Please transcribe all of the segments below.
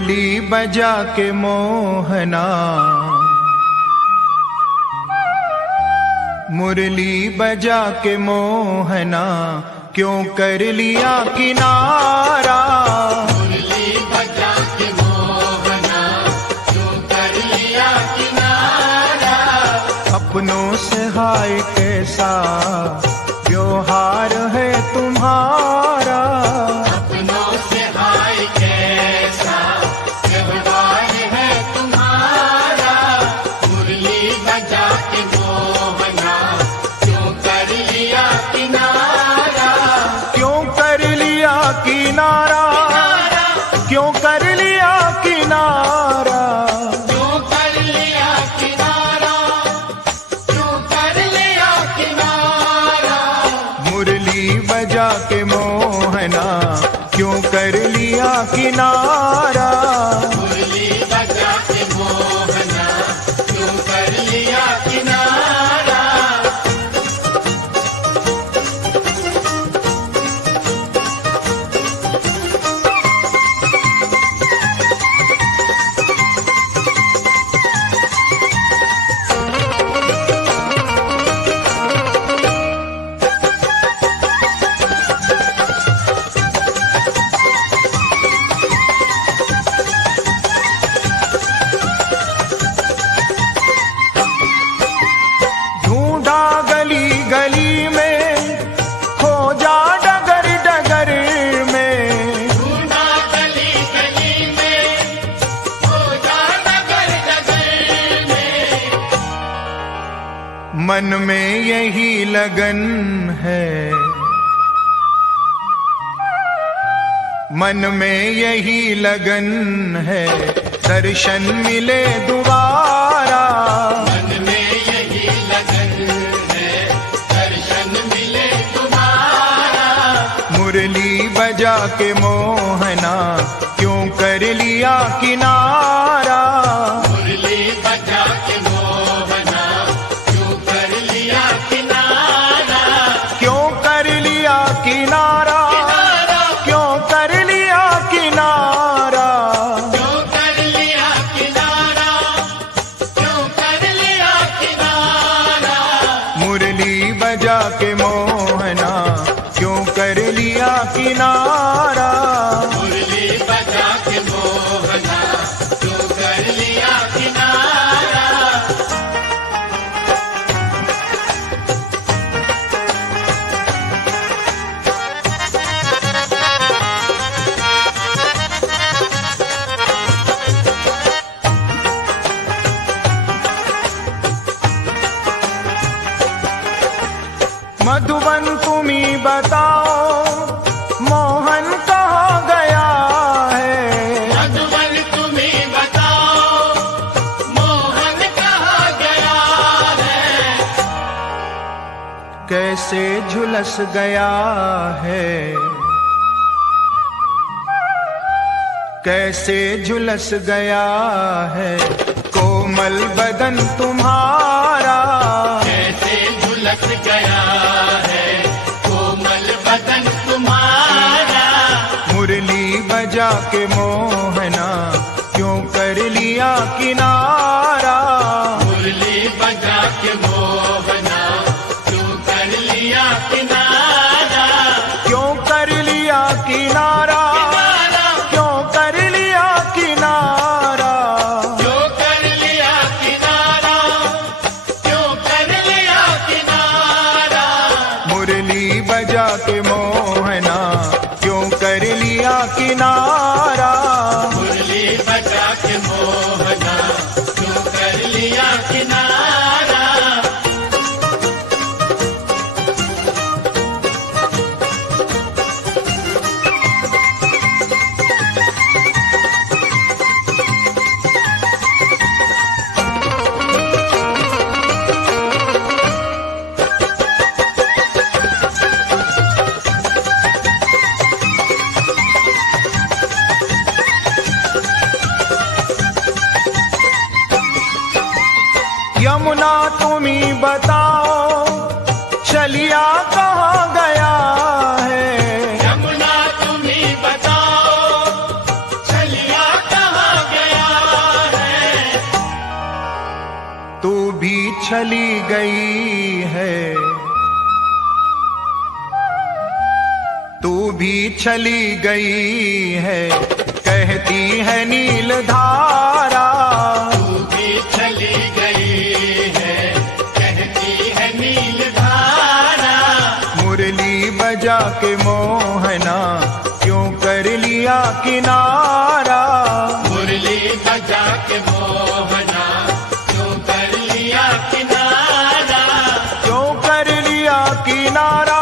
मुरली बजा के मोहना, मुरली बजा के मोहना, क्यों कर लिया किनारा। मुरली बजा के मोहना, क्यों कर लिया किनारा। अपनों से हाय कैसा व्यवहार है तुम्हारा। अपनों से हाय कैसा व्यवहार है तुम्हारा। मुरली बजा के मोहना, क्यों कर लिया किनारा। क्यों कर लिया किनारा, क्यों कर लिया किनारा। क्यों कर लिया किनारा, क्यों कर लिया किनारा। मुरली बजा के मोहना, क्यों कर लिया किनारा। मुरली बजा के मोहना, क्यों कर लिया किनारा। ढूंढा गली गली में, खोजा डगर डगर में। ढूंढा गली गली में, खोजा डगर डगर में। मन में यही लगन है, मन में यही लगन है, दर्शन मिले दोबारा। मन में यही लगन है, दर्शन मिले तुम्हारा। मुरली बजा के मोहना, क्यों कर लिया किनारा। मुरली बजा के मोहना, क्यों कर लिया किनारा। क्यों कर लिया किनारा, क्यों कर लिया किनारा। क्यों कर लिया किनारा, क्यों कर लिया किनारा। मुरली बजा के मोहना, क्यों कर लिया किनारा। मुरली बजा के मोहना, क्यों कर लिया किनारा। मधुबन तुम्ही बताओ, मोहन कहाँ गया है। मधुबन तुम्हीं बताओ, मोहन कहाँ गया है। कैसे झुलस गया है, कैसे झुलस गया है, कोमल बदन तुम्हारा। कैसे झुलस गया है, कोमल बदन तुम्हारा। मुरली बजा के मोहना, क्यों कर लिया किनारा। मुरली बजा के मोहना, क्यों कर लिया किनारा। क्यों कर लिया किनारा, क्यों कर लिया किनारा। क्यों कर लिया किनारा, क्यों कर लिया किनारा। मुरली बजा के मोहना, क्यों कर लिया किनारा। मुरली बजा के मोहना, क्यों कर लिया किनारा। यमुना तुम्ही बताओ, चलिया कहाँ गया है। यमुना तुम्हीं बताओ, चलिया कहाँ चली गई है, तू भी चली गई है, कहती है नील धारा। तू भी चली गई है, कहती है नील धारा। मुरली बजा के मोहना क्यों कर लिया किनारा। मुरली बजा के मोहना क्यों कर लिया किनारा। क्यों कर लिया किनारा,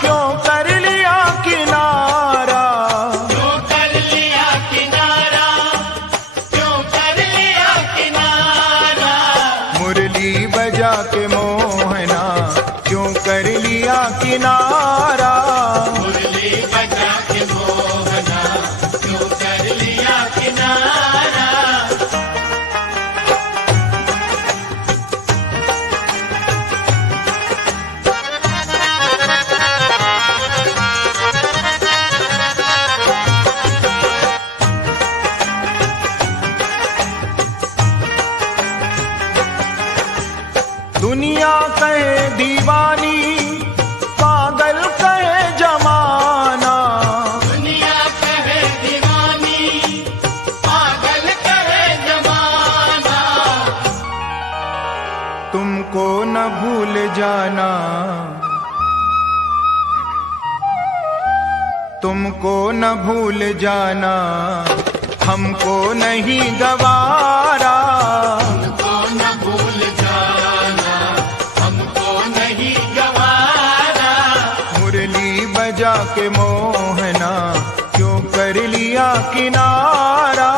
क्यों कर लिया किनारा। क्यों कर लिया किनारा, क्यों कर लिया किनारा। मुरली बजा के मोहना क्यों कर लिया किनारा। मुरली बजा के मोहना क्यों कर लिया किनारा। दुनिया कहे दीवानी, पागल कहे जमाना। दुनिया कहे दीवानी, पागल कहे जमाना। तुमको न भूल जाना, तुमको न भूल जाना, हमको नहीं गवारा। हमको न भूल जाना, हमको नहीं गवारा। मुरली बजा के मोहना क्यों कर लिया किनारा।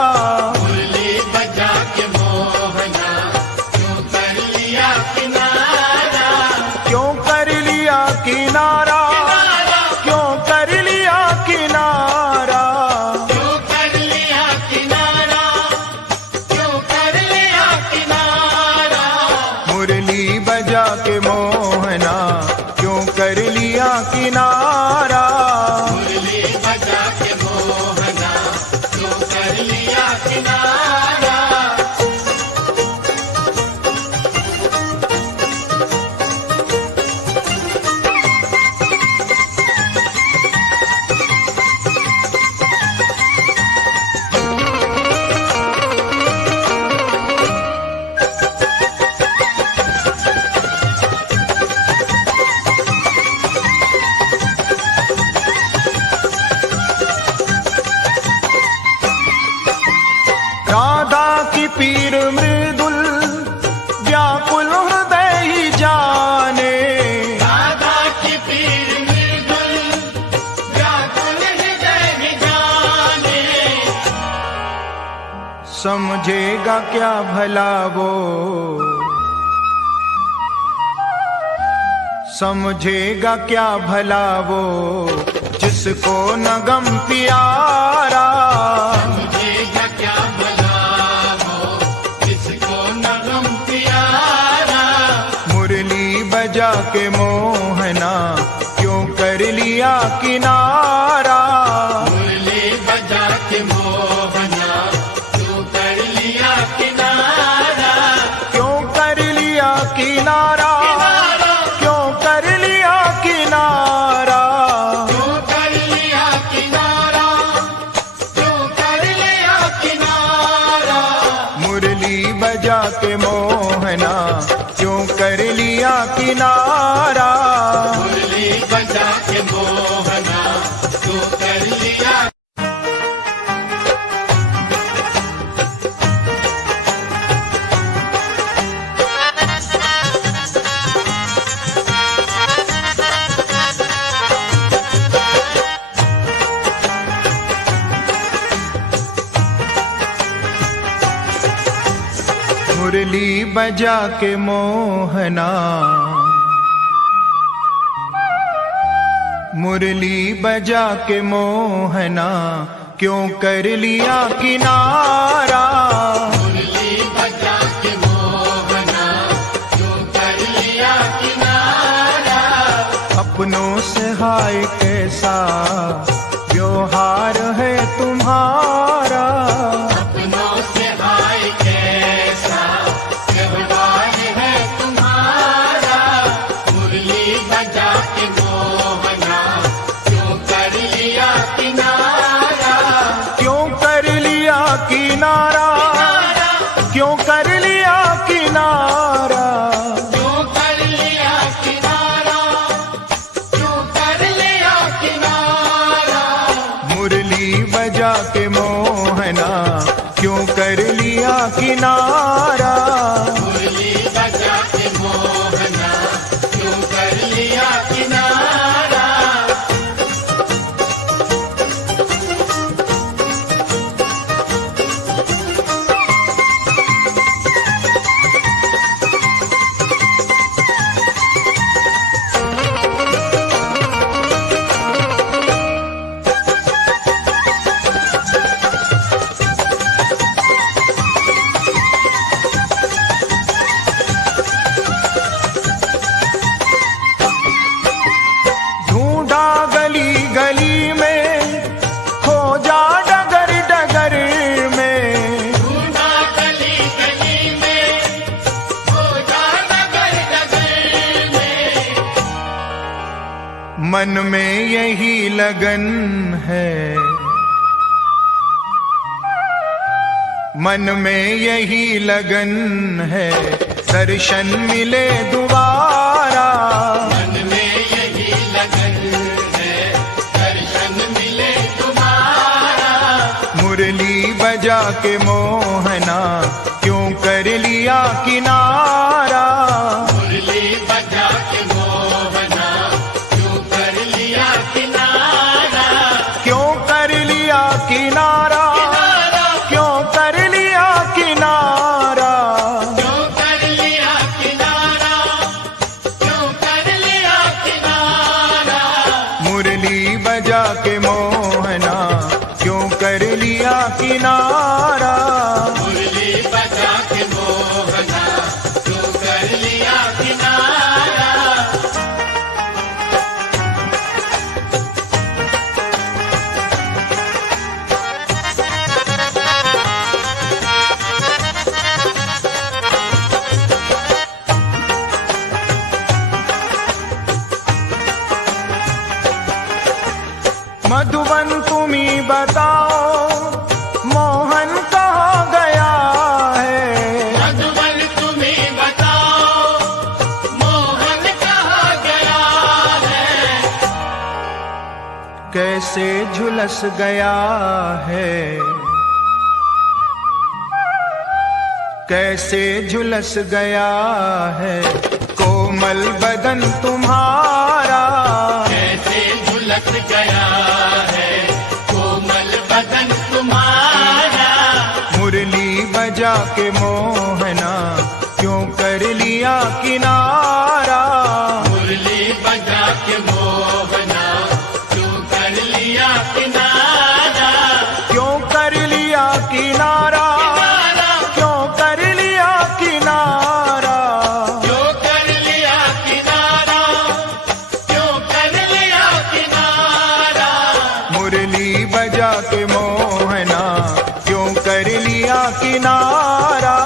मुरली बजा के मोहना क्यों कर लिया किनारा। क्यों कर लिया किनारा, क्यों कर लिया किनारा। क्यों कर लिया किनारा, क्यों कर लिया किनारा। मुरली बजा के मोहना क्यों कर लिया किनारा। मुरली बजा के मोहना क्यों कर लिया किनारा। राधा की पीर मृदुल व्याकुल हृदय ही जाने। राधा की पीर मृदुल व्याकुल हृदय ही जाने। समझेगा क्या भला वो, समझेगा क्या भला वो, जिसको न गम प्यारा। समझेगा क्या भला वो, जिसको न गम प्यारा। मुरली बजा के मोहना क्यों कर लिया किनारा। मुरली बजा के मोहना क्यों कर लिया किनारा। क्यों कर लिया किनारा, क्यों कर लिया किनारा। क्यों कर लिया किनारा, क्यों कर लिया किनारा। मुरली बजा के मोहना क्यों कर लिया किनारा। मुरली बजा के मोहना क्यों कर लिया। मुरली बजा के मोहना, मुरली बजा के मोहना क्यों कर लिया किनारा। मुरली बजा के मोहना क्यों कर लिया किनारा। अपनों से हाय कैसा व्यवहार है तुम्हारा। अपनों से हाय कैसा व्यवहार है किनारा। मुरली बजा के मोहना क्यों कर लिया किनारा। ढूंढा गली गली में, खोजा डगर डगर में। ढूंढा गली गली में, खोजा डगर डगर में। मन में यही लगन है, मन में यही लगन है, दर्शन मिले दोबारा। मन में यही लगन है, दर्शन मिले तुम्हारा। मुरली बजा के मोहना क्यों कर लिया किनारा। मुरली बजा के मोहना क्यों कर लिया किनारा। क्यों कर लिया किनारा, क्यों कर लिया किनारा। क्यों कर लिया किनारा, क्यों कर लिया किनारा। मुरली बजा के मोहना क्यों कर लिया किनारा। मुरली बजा के मोहना क्यों कर लिया किनारा। मधुबन तुम्ही बताओ, मोहन कहाँ गया है। मधुबन तुम्हें बताओ, मोहन कहाँ गया है। कैसे झुलस गया है, कैसे झुलस गया है, कोमल बदन तुम्हारा। कैसे झुलस गया है, कोमल बदन तुम्हारा। मुरली बजा के मोहना क्यों कर लिया किनारा। मुरली बजा के मोहना क्यों कर लिया किनारा। क्यों कर लिया किनारा, क्यों कर लिया किनारा। क्यों कर लिया किनारा, क्यों कर लिया किनारा। मुरली बजा के मोहना क्यों कर लिया किनारा।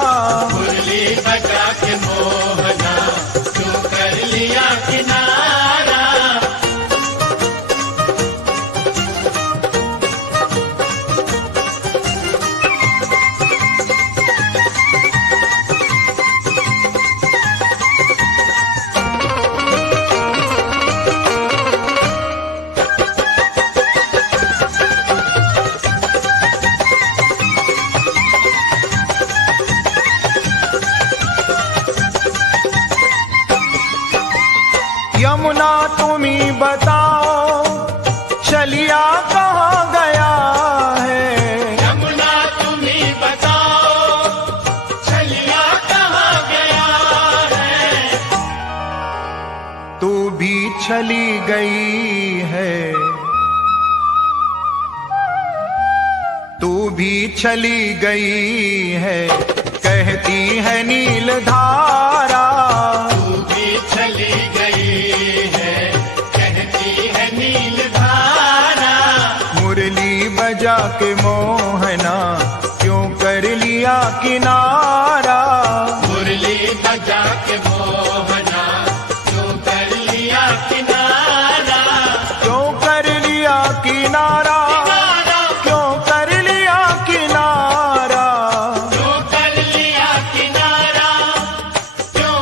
मुरली बजा के मोहना क्यों कर लिया किनारा। यमुना तुम्ही बताओ, चलिया कहाँ गया है। यमुना तुम्ही बताओ, चलिया कहाँ गया है। तू भी चली गई है, तू भी चली गई है, कहती है नील धारा। तू भी चली गई है, कहती है नील धारा। मुरली बजा के मोहना क्यों कर लिया किनारा। मुरली बजा के मोहना क्यों कर लिया किनारा। क्यों कर लिया किनारा, क्यों कर लिया किनारा। क्यों कर लिया किनारा, क्यों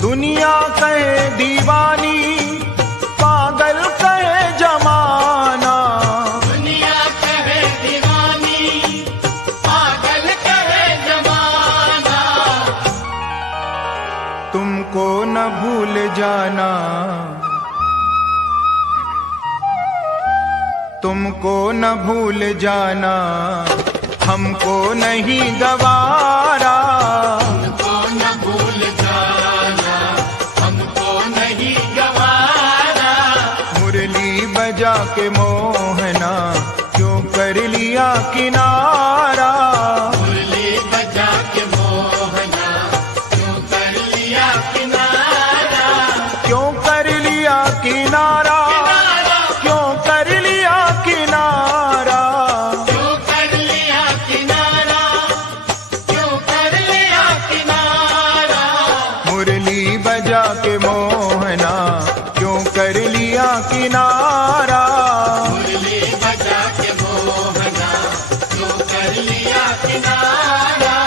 दुनिया कहे दीवानी, पागल कहे जमाना। दुनिया कहे दीवानी, पागल कहे जमाना। तुमको न भूल जाना, तुमको न भूल जाना, हमको नहीं गवारा। हमको न भूल जाना, हमको नहीं गवारा। मुरली बजा के मोहना, क्यों कर लिया किनारा। मुरली बजा के मोहना, क्यों कर लिया किनारा। क्यों कर लिया किनारा, क्यों कर लिया किनारा। क्यों कर लिया किनारा, क्यों कर लिया किनारा। मुरली बजा के मोहना, क्यों कर लिया किनारा। मुरली बजा के मोहना, क्यों कर लिया किनारा।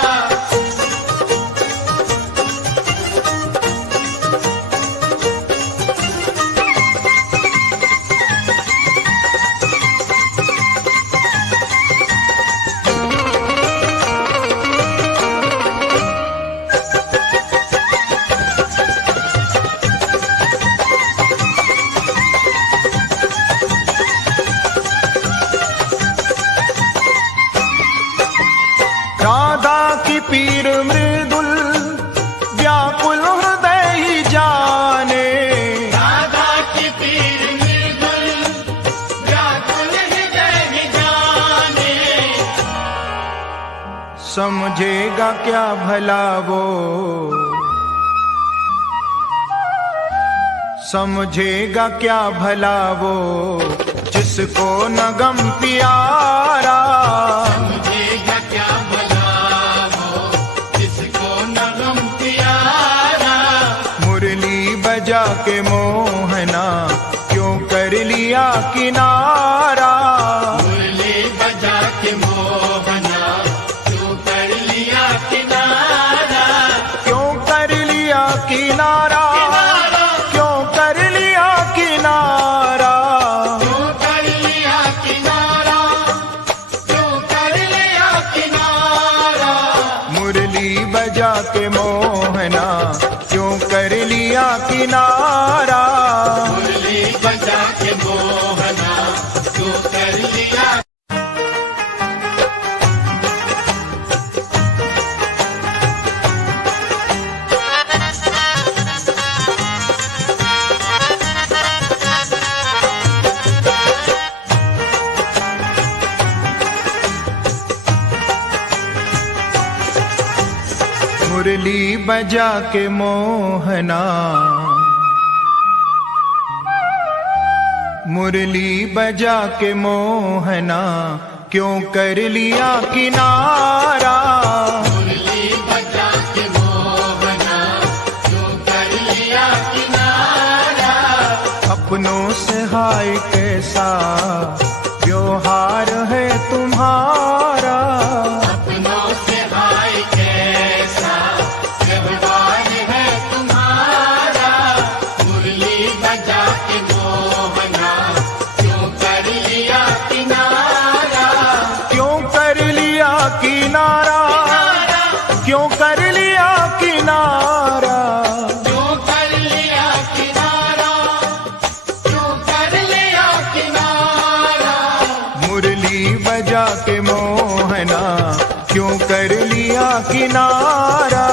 राधा की पीर मृदुल, व्याकुल हृदय ही जाने। राधा की पीर मृदुल, व्याकुल हृदय ही जाने। समझेगा क्या भला वो, समझेगा क्या भला वो, जिसको न गम प्यारा। समझेगा क्या भला वो, जिसको न गम प्यारा। मुरली बजा के मोहना, क्यों कर लिया किनारा। मुरली बजा के मोहना, क्यों कर लिया किनारा। क्यों कर लिया किनारा, क्यों कर लिया किनारा। क्यों कर लिया किनारा, क्यों कर लिया किनारा। मुरली बजा के मोहना, क्यों कर लिया किनारा। मुरली बजा के मोहना, क्यों कर लिया। मुरली बजा के मोहना, मुरली बजा के मोहना, क्यों कर लिया किनारा। मुरली बजा के मोहना, क्यों कर लिया किनारा। अपनों से हाय कैसा व्यवहार है तुम्हारा। अपनों से हाय कैसा व्यवहार है तुम्हारा। मुरली बजा के मोहना, क्यों कर लिया किनारा। क्यों कर लिया किनारा, क्यों कर लिया किनारा। क्यों कर लिया किनारा, क्यों कर लिया किनारा। मुरली बजा के मोहना, क्यों कर लिया किनारा।